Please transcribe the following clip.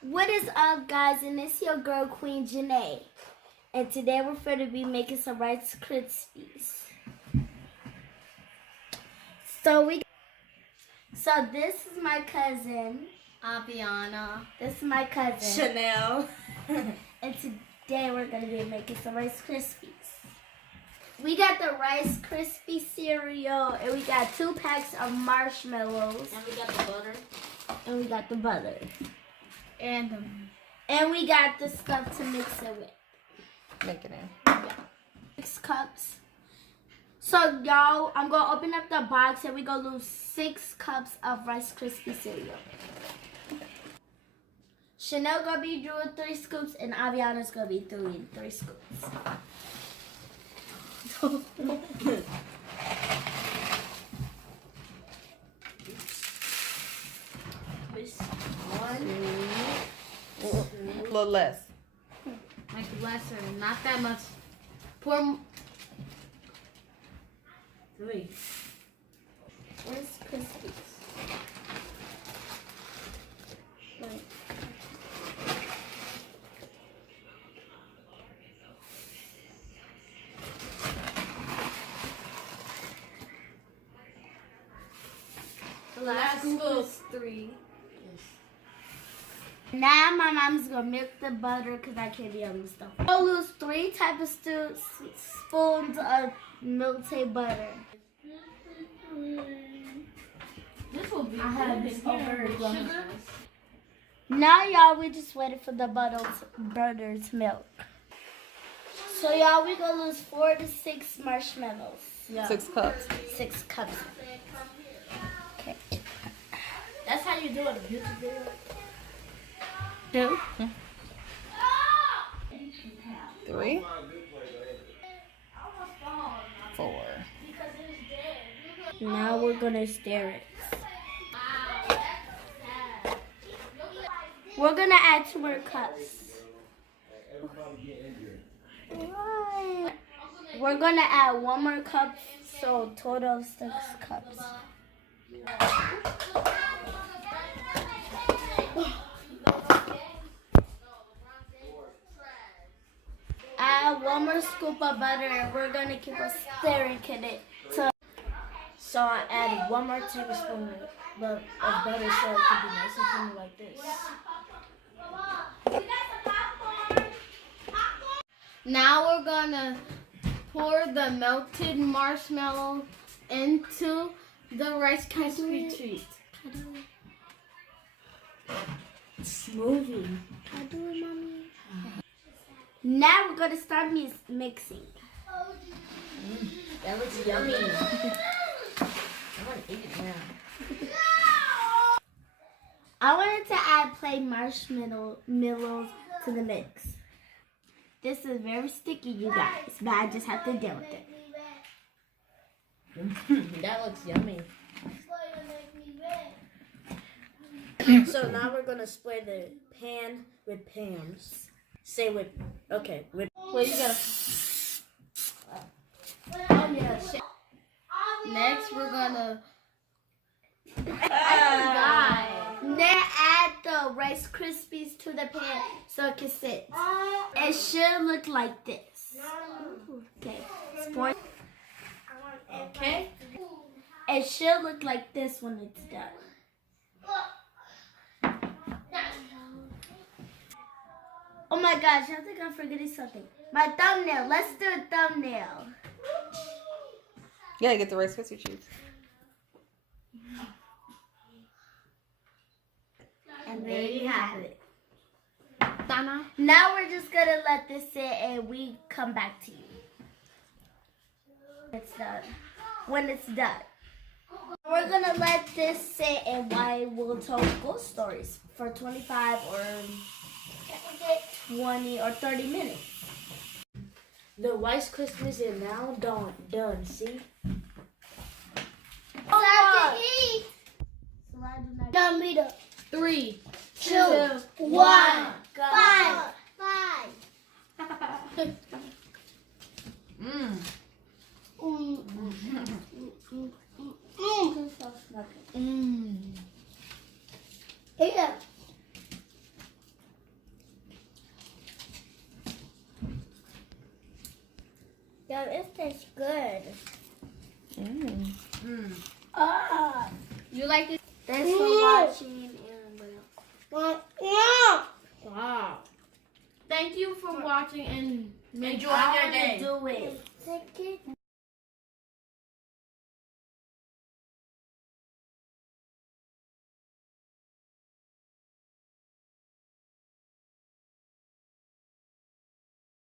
What is up, guys? And it's your girl Queen Janae, and today we're going to be making some Rice Krispies. So this is my cousin Aviana. This is my cousin Chanel. And today we're going to be making some Rice Krispies. We got the Rice Krispie cereal, and we got 2 packs of marshmallows. And we got the butter. And we got the butter. And we got the stuff to mix it with. Make it in. Yeah. 6 cups. So y'all, I'm gonna open up the box and we gonna lose 6 cups of Rice Krispie cereal. Chanel gonna be doing 3 scoops and Aviana's gonna be doing 3 scoops. A little less. like lesser, not that much. Pour 3. Where's Krispies? Wait. The last scoop is 3. Now my mom's gonna milk the butter because I can't be on this stuff. I'll lose 3 types of spoons of melted butter. This will be I have this over sugar. Now y'all, we just waited for the butter to melt. So y'all, we gonna lose 4 to 6 marshmallows. Yeah. 6 cups. 6 cups. Okay. That's how you do it in a beauty video. 2. 3. 4. Now we're gonna stir it. We're gonna add 2 more cups. We're gonna add 1 more cup, so total 6 cups. Add 1 more scoop of butter, and we're gonna keep on stirring it. So I added 1 more tablespoon of butter so it can be nice and creamy like this. Now we're gonna pour the melted marshmallow into the Rice Krispie treat. Smoothie. Can I do it, Mommy? Now we're gonna start mixing. That looks yummy. I want to eat it now. I wanted to add plain marshmallows to the mix. This is very sticky, you guys, but I just have to deal with it. That looks yummy. So now we're gonna spray the pan with Pam's. Say with, okay, with. Well, you gotta. Oh yeah. Next, we're gonna. Then add the Rice Krispies to the pan so it can sit. It should look like this. Okay. Okay. It should look like this when it's done. Oh my gosh, I think I'm forgetting something. My thumbnail. Let's do a thumbnail. You gotta get the Rice Krispie treats. And there you have it. Dana. Now we're just gonna let this sit and we come back to you. It's done. When it's done. We're gonna let this sit and we'll tell ghost stories for 25 or 20 or 30 minutes. The Rice Krispies are now done. See? Time to eat. Done me the 3, 2, 1, 5. Yeah. like it? Thanks for watching. And Wow. thank you for watching and Enjoy your day. Do it.